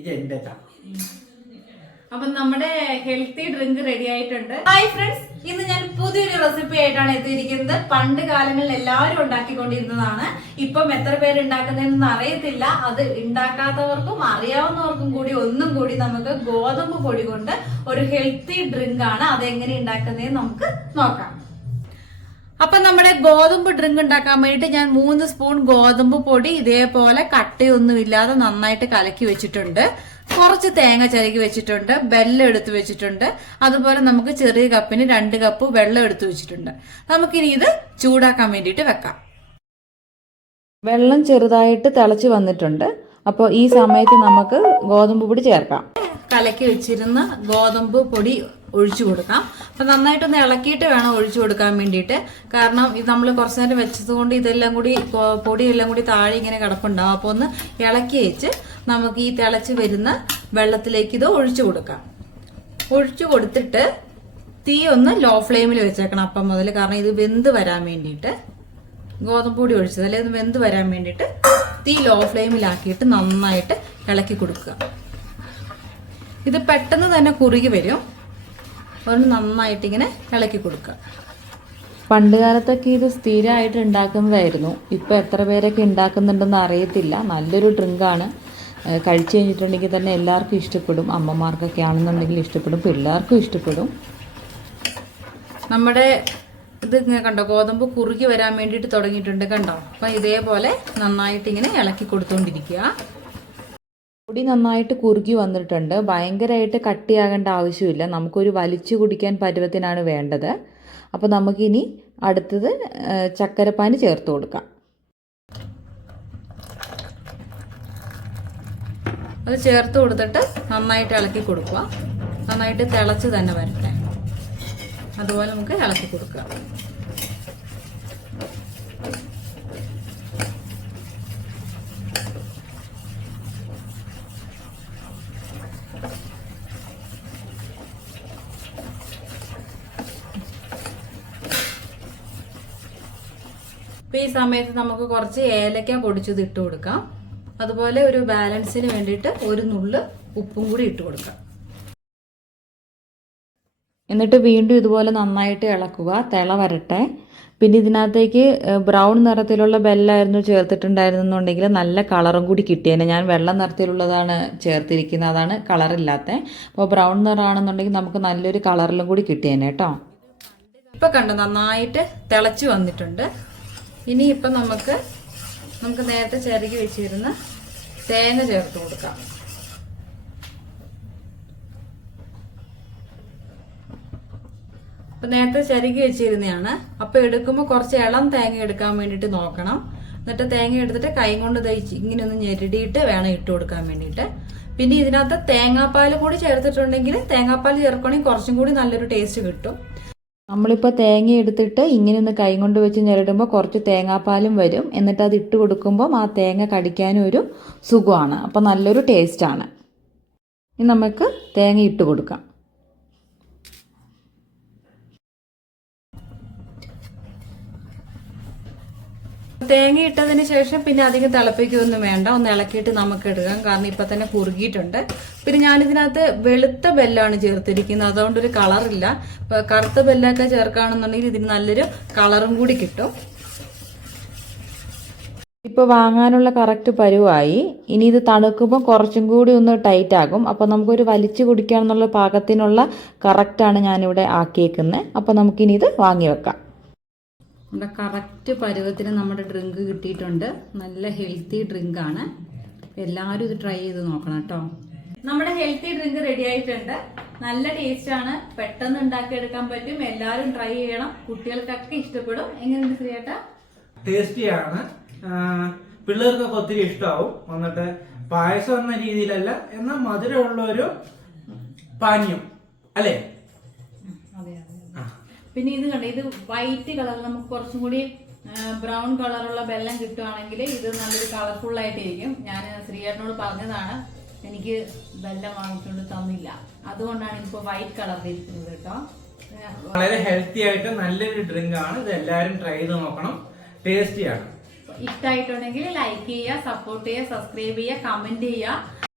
ഇത് എന്റെ അപ്പൊ നമ്മുടെ ഹെൽത്തി ഡ്രിങ്ക് റെഡി ആയിട്ടുണ്ട്. ഹായ് ഫ്രണ്ട്സ്, ഇന്ന് ഞാൻ പുതിയൊരു റെസിപ്പി ആയിട്ടാണ് എത്തിയിരിക്കുന്നത്. പണ്ട് കാലങ്ങളിൽ എല്ലാവരും ഉണ്ടാക്കിക്കൊണ്ടിരുന്നതാണ്. ഇപ്പം എത്ര പേര് ഉണ്ടാക്കുന്നതെന്ന് അറിയത്തില്ല. അത് ഉണ്ടാക്കാത്തവർക്കും അറിയാവുന്നവർക്കും കൂടി ഒന്നും കൂടി നമുക്ക് ഗോതമ്പ് പൊടി കൊണ്ട് ഒരു ഹെൽത്തി ഡ്രിങ്ക് ആണ്. അതെങ്ങനെ ഉണ്ടാക്കുന്നതെന്ന് നമുക്ക് നോക്കാം. അപ്പൊ നമ്മുടെ ഗോതമ്പ് ഡ്രിങ്ക് ഉണ്ടാക്കാൻ വേണ്ടിയിട്ട് ഞാൻ 3 സ്പൂൺ ഗോതമ്പ് പൊടി ഇതേപോലെ കട്ടയൊന്നുമില്ലാതെ നന്നായിട്ട് കലക്കി വെച്ചിട്ടുണ്ട്. കുറച്ച് തേങ്ങ ചിരകി വെച്ചിട്ടുണ്ട്, വെള്ളം എടുത്തു വെച്ചിട്ടുണ്ട്. അതുപോലെ നമുക്ക് ചെറിയ കപ്പിന് 2 കപ്പ് വെള്ളം എടുത്തു വെച്ചിട്ടുണ്ട്. നമുക്കിനി ഇത് ചൂടാക്കാൻ വേണ്ടിയിട്ട് വെക്കാം. വെള്ളം ചെറുതായിട്ട് തിളച്ച് വന്നിട്ടുണ്ട്. അപ്പോൾ ഈ സമയത്ത് നമുക്ക് ഗോതമ്പ് പൊടി ചേർക്കാം. കലക്കി വെച്ചിരുന്ന ഗോതമ്പ് പൊടി ഒഴിച്ചു കൊടുക്കാം. അപ്പൊ നന്നായിട്ടൊന്ന് ഇളക്കിയിട്ട് വേണം ഒഴിച്ചു കൊടുക്കാൻ വേണ്ടിയിട്ട്. കാരണം ഇത് നമ്മൾ കുറച്ചു നേരം വെച്ചത് കൊണ്ട് ഇതെല്ലാം കൂടി പൊടിയെല്ലാം കൂടി താഴെ ഇങ്ങനെ കിടപ്പുണ്ടാവും. അപ്പോൾ ഒന്ന് ഇളക്കി വെച്ച് നമുക്ക് ഈ തിളച്ച് വരുന്ന വെള്ളത്തിലേക്ക് ഇത് ഒഴിച്ചു കൊടുക്കാം. ഒഴിച്ചു കൊടുത്തിട്ട് തീ ഒന്ന് ലോ ഫ്ലെയിമിൽ വെച്ചേക്കണം അപ്പം മുതൽ. കാരണം ഇത് വെന്ത് വരാൻ വേണ്ടിയിട്ട്, ഗോതമ്പ് പൊടി ഒഴിച്ചത് അല്ലെ ഒന്ന് വെന്ത് വരാൻ വേണ്ടിയിട്ട് തീ ലോ ഫ്ലെയിമിലാക്കിയിട്ട് നന്നായിട്ട് ഇളക്കി കൊടുക്കുക. ഇത് പെട്ടെന്ന് തന്നെ കുറുകി വരും. അതുകൊണ്ട് നന്നായിട്ട് ഇങ്ങനെ ഇളക്കി കൊടുക്കുക. പണ്ട് കാലത്തൊക്കെ ഇത് സ്ഥിരമായിട്ട് ഉണ്ടാക്കുന്നതായിരുന്നു. ഇപ്പം എത്ര പേരൊക്കെ ഉണ്ടാക്കുന്നുണ്ടെന്ന് അറിയത്തില്ല. നല്ലൊരു ഡ്രിങ്കാണ്. കഴിച്ചു കഴിഞ്ഞിട്ടുണ്ടെങ്കിൽ തന്നെ എല്ലാവർക്കും ഇഷ്ടപ്പെടും. അമ്മമാർക്കൊക്കെ ആണെന്നുണ്ടെങ്കിൽ ഇഷ്ടപ്പെടും, പിള്ളേർക്കും ഇഷ്ടപ്പെടും. നമ്മുടെ ഇത് ഇങ്ങനെ കണ്ടോ, ഗോതമ്പ് കുറുകി വരാൻ വേണ്ടിയിട്ട് തുടങ്ങിയിട്ടുണ്ട് കണ്ടോ. അപ്പം ഇതേപോലെ നന്നായിട്ട് ഇങ്ങനെ ഇളക്കി കൊടുത്തുകൊണ്ടിരിക്കുക. പൊടി നന്നായിട്ട് കുറുകി വന്നിട്ടുണ്ട്. ഭയങ്കരമായിട്ട് കട്ടിയാകേണ്ട ആവശ്യമില്ല. നമുക്കൊരു വലിച്ചു കുടിക്കാൻ പരുവത്തിനാണ് വേണ്ടത്. അപ്പോൾ നമുക്കിനി അടുത്തത് ചക്കരപ്പാനി ചേർത്ത് കൊടുക്കാം. അത് ചേർത്ത് കൊടുത്തിട്ട് നന്നായിട്ട് ഇളക്കി കൊടുക്കുക. നന്നായിട്ട് തിളച്ച് തന്നെ വരട്ടെ. അതുപോലെ നമുക്ക് ഇളക്കി കൊടുക്കുക. ഇപ്പൊ ഈ സമയത്ത് നമുക്ക് കുറച്ച് ഏലക്ക പൊടിച്ചത് ഇട്ട് കൊടുക്കാം. അതുപോലെ ഒരു ബാലൻസിന് വേണ്ടിയിട്ട് ഒരു നുള്ള് ഉപ്പും കൂടി ഇട്ട് കൊടുക്കാം. എന്നിട്ട് വീണ്ടും ഇതുപോലെ നന്നായിട്ട് ഇളക്കുക. തിള വരട്ടെ. പിന്നെ ഇതിനകത്തേക്ക് ബ്രൗൺ നിറത്തിലുള്ള ബെല്ലായിരുന്നു ചേർത്തിട്ടുണ്ടായിരുന്നെന്നുണ്ടെങ്കിൽ നല്ല കളറും കൂടി കിട്ടിയേനെ. ഞാൻ വെള്ള നിറത്തിലുള്ളതാണ് ചേർത്തിരിക്കുന്നത്, അതാണ് കളറില്ലാത്ത. അപ്പോൾ ബ്രൗൺ നിറമാണെന്നുണ്ടെങ്കിൽ നമുക്ക് നല്ലൊരു കളറിലും കൂടി കിട്ടിയേനെ കേട്ടോ. ഇപ്പൊ കണ്ടോ, നന്നായിട്ട് തിളച്ചു വന്നിട്ടുണ്ട്. ഇനിയിപ്പം നമുക്ക് നേരത്തെ ചിരകി വെച്ചിരുന്ന തേങ്ങ ചേർത്ത് കൊടുക്കാം. അപ്പൊ നേരത്തെ ചിരകി വെച്ചിരുന്നതാണ്. അപ്പൊ എടുക്കുമ്പോൾ കുറച്ച് ഇളം തേങ്ങ എടുക്കാൻ വേണ്ടിയിട്ട് നോക്കണം. എന്നിട്ട് തേങ്ങ എടുത്തിട്ട് കൈ കൊണ്ട് ഇങ്ങനെ ഒന്ന് ഞെരടിയിട്ട് വേണം ഇട്ട് കൊടുക്കാൻ വേണ്ടിയിട്ട്. പിന്നെ ഇതിനകത്ത് തേങ്ങാപ്പാൽ കൂടി ചേർത്തിട്ടുണ്ടെങ്കിൽ തേങ്ങാപ്പാൽ ചേർക്കുകയാണെങ്കിൽ കുറച്ചും കൂടി നല്ലൊരു ടേസ്റ്റ് കിട്ടും. നമ്മളിപ്പോൾ തേങ്ങ എടുത്തിട്ട് ഇങ്ങനെ ഒന്ന് കൈ കൊണ്ട് വെച്ച് ഞെരടുമ്പോൾ കുറച്ച് തേങ്ങാപ്പാലും വരും. എന്നിട്ട് അത് ഇട്ട് കൊടുക്കുമ്പോൾ ആ തേങ്ങ കടിക്കാനും ഒരു സുഖമാണ്. അപ്പോൾ നല്ലൊരു ടേസ്റ്റാണ്. ഇനി നമുക്ക് തേങ്ങ ഇട്ട് കൊടുക്കാം. തേങ്ങ ഇട്ടതിന് ശേഷം പിന്നെ അധികം തിളപ്പിക്കൊന്നും വേണ്ട. ഒന്ന് ഇളക്കിയിട്ട് നമുക്ക് എടുക്കാം. കാരണം ഇപ്പൊ തന്നെ കുറുകിയിട്ടുണ്ട്. പിന്നെ ഞാനിതിനകത്ത് വെളുത്ത ബെല്ലാണ് ചേർത്തിരിക്കുന്നത്. അതുകൊണ്ടൊരു കളറില്ല. കറുത്ത ബെല്ലൊക്കെ ചേർക്കുകയാണെന്നുണ്ടെങ്കിൽ ഇതിന് നല്ലൊരു കളറും കൂടി കിട്ടും. ഇപ്പോൾ വാങ്ങാനുള്ള കറക്റ്റ് പരുവായി. ഇനി ഇത് തണുക്കുമ്പോൾ കുറച്ചും കൂടി ഒന്ന് ടൈറ്റ് ആകും. അപ്പോൾ നമുക്കൊരു വലിച്ചു കുടിക്കാമെന്നുള്ള പാകത്തിനുള്ള കറക്റ്റാണ് ഞാനിവിടെ ആക്കിയേക്കുന്നത്. അപ്പോൾ നമുക്കിനി ഇത് വാങ്ങി വെക്കാം. നമ്മുടെ കറക്റ്റ് പരുവത്തിന് നമ്മുടെ ഡ്രിങ്ക് കിട്ടിയിട്ടുണ്ട്. നല്ല ഹെൽത്തി ഡ്രിങ്ക് ആണ്. എല്ലാവരും ഇത് ട്രൈ ചെയ്ത് നോക്കണം കേട്ടോ. നമ്മുടെ ഹെൽത്തി ഡ്രിങ്ക് റെഡി ആയിട്ടുണ്ട്. നല്ല ടേസ്റ്റ് ആണ്. പെട്ടെന്ന് ഉണ്ടാക്കിയെടുക്കാൻ പറ്റും. എല്ലാവരും ട്രൈ ചെയ്യണം. കുട്ടികൾക്കൊക്കെ ഇഷ്ടപ്പെടും. എങ്ങനെയുണ്ട് ശ്രീയേട്ടാ? ടേസ്റ്റിയാണ്. പിള്ളേർക്കൊക്കെ ഒത്തിരി ഇഷ്ടമാവും. വന്നിട്ട് പായസം എന്ന രീതിയിലല്ല, എന്നാൽ മധുരമുള്ള ഒരു പാനീയം അല്ലേ? പിന്നെ ഇത് കണ്ടോ, ഇത് വൈറ്റ് കളർ. നമുക്ക് കുറച്ചും കൂടി ബ്രൗൺ കളറുള്ള വെള്ളം കിട്ടുവാണെങ്കിൽ ഇത് നല്ലൊരു കളർഫുൾ ആയിട്ടിരിക്കും. ഞാൻ ശ്രീയേട്ടനോട് പറഞ്ഞതാണ്, എനിക്ക് വെള്ളം വാങ്ങിച്ചുകൊണ്ട് തന്നില്ല. അതുകൊണ്ടാണ് ഇപ്പോൾ വൈറ്റ് കളറിലിരിക്കുന്നത് കേട്ടോ. വളരെ ഹെൽത്തി ആയിട്ട് നല്ലൊരു ഡ്രിങ്ക് ആണ്. ഇത് എല്ലാവരും ട്രൈ ചെയ്ത് നോക്കണം. ടേസ്റ്റിയാണ്. ഇഷ്ടമായിട്ടുണ്ടെങ്കിൽ ലൈക്ക് ചെയ്യുക, സപ്പോർട്ട് ചെയ്യുക, സബ്സ്ക്രൈബ് ചെയ്യുക, കമന്റ് ചെയ്യുക.